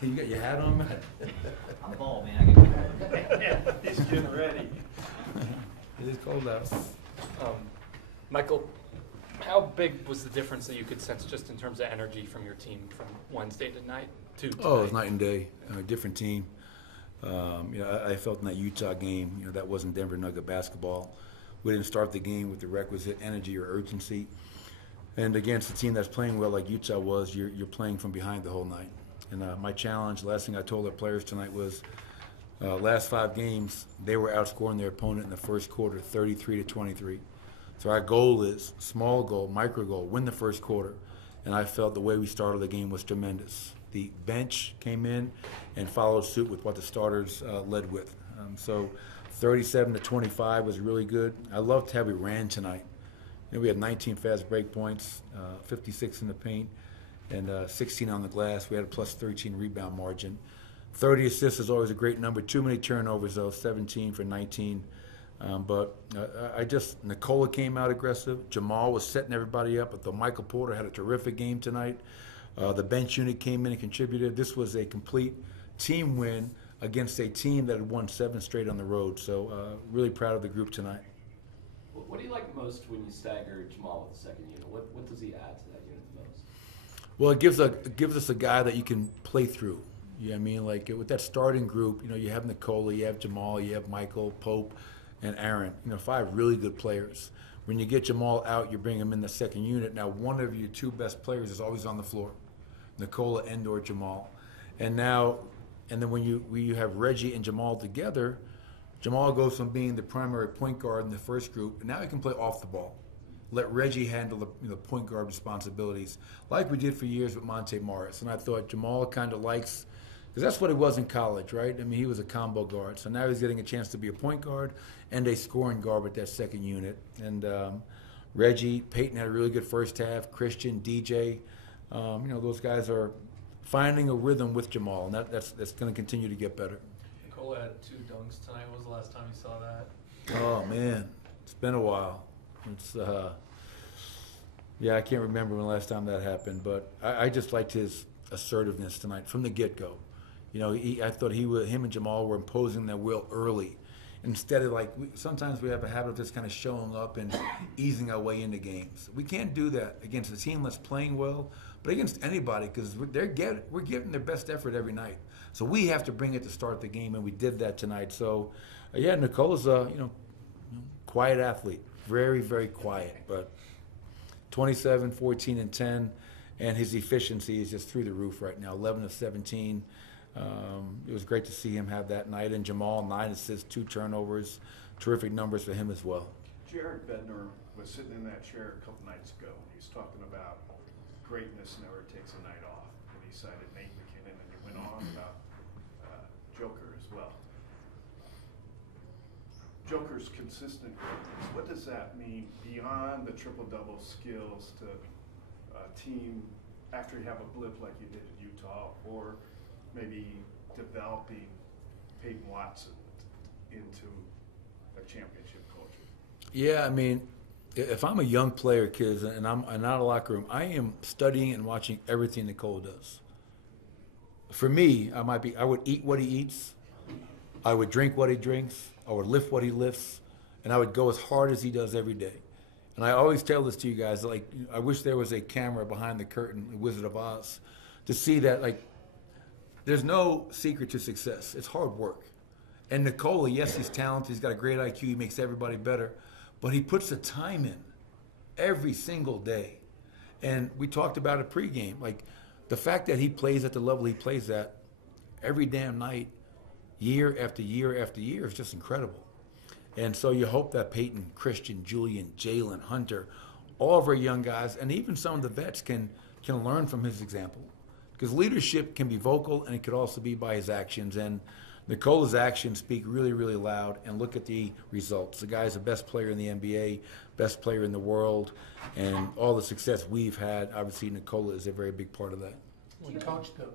You got your hat on, Matt? I'm bald, man. I get He's getting ready. It is cold out. Michael, how big was the difference that you could sense just in terms of energy from your team from Wednesday to tonight? Oh, it was night and day. Different team. I felt in that Utah game, that wasn't Denver Nugget basketball. We didn't start the game with the requisite energy or urgency. And against a team that's playing well like Utah was, you're playing from behind the whole night. And my challenge, last thing I told our players tonight was, last 5 games, they were outscoring their opponent in the first quarter, 33-23. So our goal is small goal, micro goal, win the first quarter. And I felt the way we started the game was tremendous. The bench came in and followed suit with what the starters led with. So 37-25 was really good. I loved how we ran tonight. We had 19 fast break points, 56 in the paint, and 16 on the glass. We had a plus 13 rebound margin. 30 assists is always a great number. Too many turnovers, though, 17 for 19. But Nikola came out aggressive. Jamal was setting everybody up. But the Michael Porter had a terrific game tonight. The bench unit came in and contributed. This was a complete team win against a team that had won 7 straight on the road. So really proud of the group tonight. What do you like most when you stagger Jamal with the second unit? What does he add to that unit the most? Well, it gives us a guy that you can play through. You know what I mean? Like with that starting group, you have Nikola, you have Jamal, you have Michael, Pope, and Aaron. 5 really good players. When you get Jamal out, you bring him in the second unit. Now, one of your 2 best players is always on the floor, Nikola and/or Jamal. And then when you have Reggie and Jamal together, Jamal goes from being the primary point guard in the first group, and now he can play off the ball. Let Reggie handle the point guard responsibilities, like we did for years with Monte Morris. And I thought Jamal kind of likes, because that's what he was in college, right? I mean, he was a combo guard. So now he's getting a chance to be a point guard and a scoring guard with that second unit. And Reggie, Peyton had a really good first half. Christian, DJ, those guys are finding a rhythm with Jamal, and that's going to continue to get better. Nikola had 2 dunks tonight. When was the last time you saw that? Oh, man. It's been a while. It's I can't remember when the last time that happened, but I just liked his assertiveness tonight from the get-go. I thought him and Jamal were imposing their will early. Instead of sometimes we have a habit of just kind of showing up and easing our way into games. We can't do that against a team that's playing well, but against anybody, because we're giving their best effort every night. So we have to bring it to start the game, and we did that tonight. So, Nicola's a quiet athlete, very, very quiet, but 27, 14, and 10, and his efficiency is just through the roof right now, 11 of 17. It was great to see him have that night. And Jamal, 9 assists, 2 turnovers, terrific numbers for him as well. Jared Bednar was sitting in that chair a couple nights ago, and he was talking about greatness never takes a night off. And he cited Nate McKinnon, and he went on about Joker as well. Joker's consistent greatness. What does that mean beyond the triple-double skills to a team after you have a blip like you did at Utah, or maybe developing Peyton Watson into a championship culture? Yeah, I mean, if I'm a young player, kids, and I'm not in a locker room, I am studying and watching everything Nicole does. For me, I would eat what he eats, I would drink what he drinks, I would lift what he lifts, and I would go as hard as he does every day. And I always tell this to you guys, I wish there was a camera behind the curtain, the Wizard of Oz, to see that, there's no secret to success. It's hard work. And Nikola, yes, he's talented. He's got a great IQ. He makes everybody better. But he puts the time in every single day. And we talked about it pregame. The fact that he plays at the level he plays at every damn night, year after year after year, is just incredible. And so you hope that Peyton, Christian, Julian, Jalen, Hunter, all of our young guys, and even some of the vets can learn from his example. Because leadership can be vocal, and it could also be by his actions. And Nikola's actions speak really, really loud. And look at the results. The guy's the best player in the NBA, best player in the world, and all the success we've had. Obviously, Nikola is a very big part of that. When Coach, the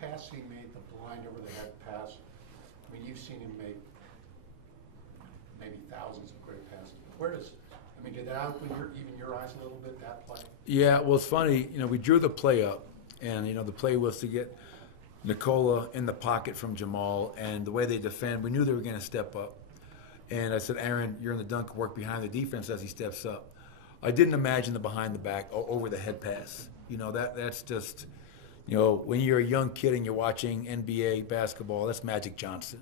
pass he made, the blind over the head pass, I mean, you've seen him make maybe thousands of great passes. Did that open even your eyes a little bit, that play? Yeah, well, it's funny. We drew the play up. And, the play was to get Nicola in the pocket from Jamal, and the way they defend, we knew they were going to step up. And I said, Aaron, you're in the dunk, work behind the defense as he steps up. I didn't imagine the behind the back or over the head pass. You know, that's just, you know, when you're a young kid and you're watching NBA basketball, that's Magic Johnson.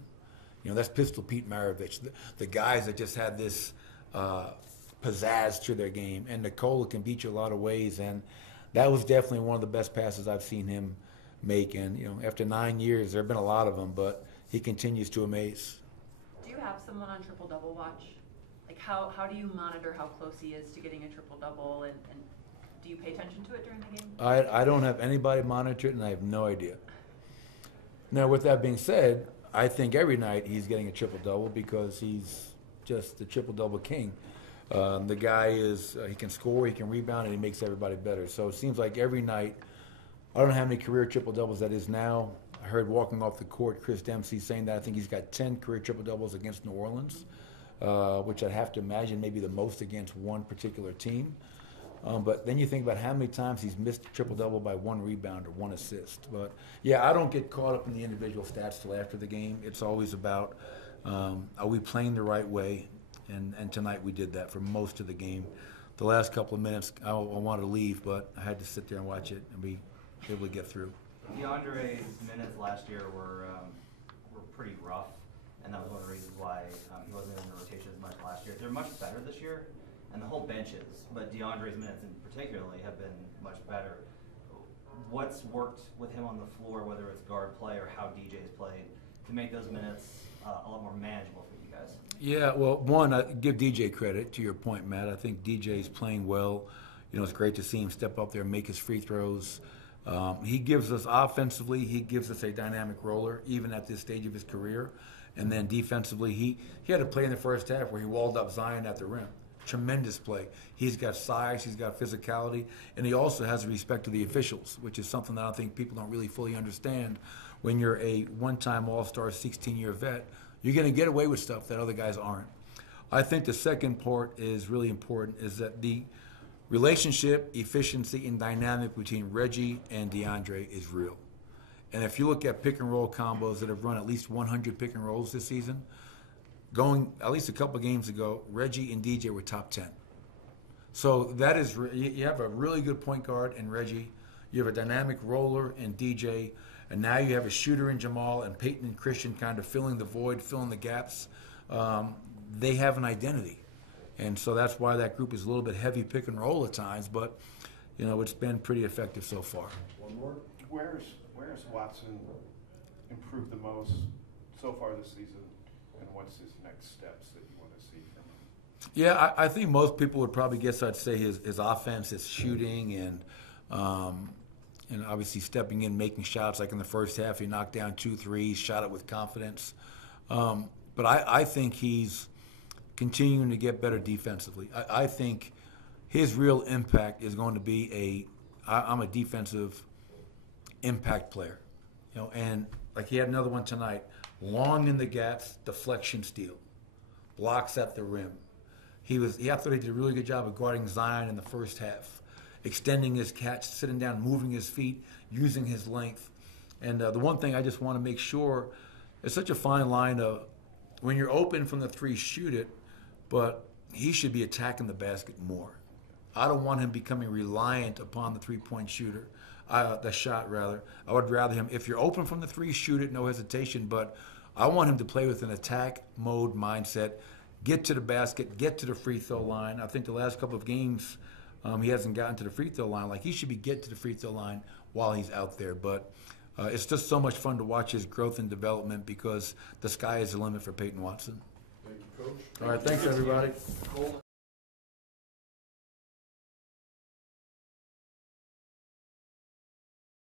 You know, that's Pistol Pete Maravich, the guys that just had this pizzazz to their game. And Nicola can beat you a lot of ways, and that was definitely one of the best passes I've seen him make. And, you know, after 9 years, there have been a lot of them, but he continues to amaze. Do you have someone on triple-double watch? Like, how do you monitor how close he is to getting a triple-double, and do you pay attention to it during the game? I don't have anybody monitor it, and I have no idea. Now, with that being said, I think every night he's getting a triple-double because he's just the triple-double king. The guy is, he can score, he can rebound, and he makes everybody better. So it seems like every night, I don't know how many career triple-doubles that is now. I heard walking off the court, Chris Dempsey saying that I think he's got 10 career triple-doubles against New Orleans, which I'd have to imagine maybe the most against one particular team. But then you think about how many times he's missed a triple-double by one rebound or one assist. But, yeah, I don't get caught up in the individual stats till after the game. It's always about, are we playing the right way? And tonight we did that for most of the game. The last couple of minutes, I wanted to leave, but I had to sit there and watch it and be able to get through. DeAndre's minutes last year were pretty rough, and that was one of the reasons why he wasn't in the rotation as much last year. They're much better this year, and the whole bench is, but DeAndre's minutes in particularly have been much better. What's worked with him on the floor, whether it's guard play or how DJ's played, to make those minutes a lot more manageable for you guys? Yeah, well, one, I give DJ credit, to your point, Matt. I think DJ's playing well. You know, it's great to see him step up there and make his free throws. He gives us offensively, he gives us a dynamic roller, even at this stage of his career. And then defensively, he had a play in the first half where he walled up Zion at the rim. Tremendous play. He's got size, he's got physicality, and he also has respect to the officials, which is something that I think people don't really fully understand. When you're a one-time All-Star 16-year vet, you're going to get away with stuff that other guys aren't. I think the second part is really important, is that the relationship, efficiency, and dynamic between Reggie and DeAndre is real. And if you look at pick-and-roll combos that have run at least 100 pick-and-rolls this season, going at least a couple games ago, Reggie and DJ were top 10. So that is, you have a really good point guard in Reggie, you have a dynamic roller in DJ, and now you have a shooter in Jamal, and Peyton and Christian kind of filling the void, filling the gaps. They have an identity. And so that's why that group is a little bit heavy pick and roll at times, but, you know, it's been pretty effective so far. One more. Where's Watson improved the most so far this season, and what's his next steps that you want to see from him? Yeah, I think most people would probably guess I'd say his offense, his shooting, and obviously stepping in, making shots. Like in the first half, he knocked down 2 threes, shot it with confidence. But I think he's continuing to get better defensively. I think his real impact is going to be I'm a defensive impact player, you know, and like he had another one tonight, long in the gaps, deflection steal, blocks at the rim. I thought he did a really good job of guarding Zion in the first half, extending his catch, sitting down, moving his feet, using his length. And the one thing I just want to make sure, it's such a fine line of when you're open from the three, shoot it, but he should be attacking the basket more. I don't want him becoming reliant upon the three-point shooter, the shot rather. I would rather him, if you're open from the three, shoot it, no hesitation, but I want him to play with an attack mode mindset, get to the basket, get to the free throw line. I think the last couple of games he hasn't gotten to the free throw line. Like he should be get to the free throw line while he's out there, but it's just so much fun to watch his growth and development because the sky is the limit for Peyton Watson. Thank you, Coach. All right, thanks everybody.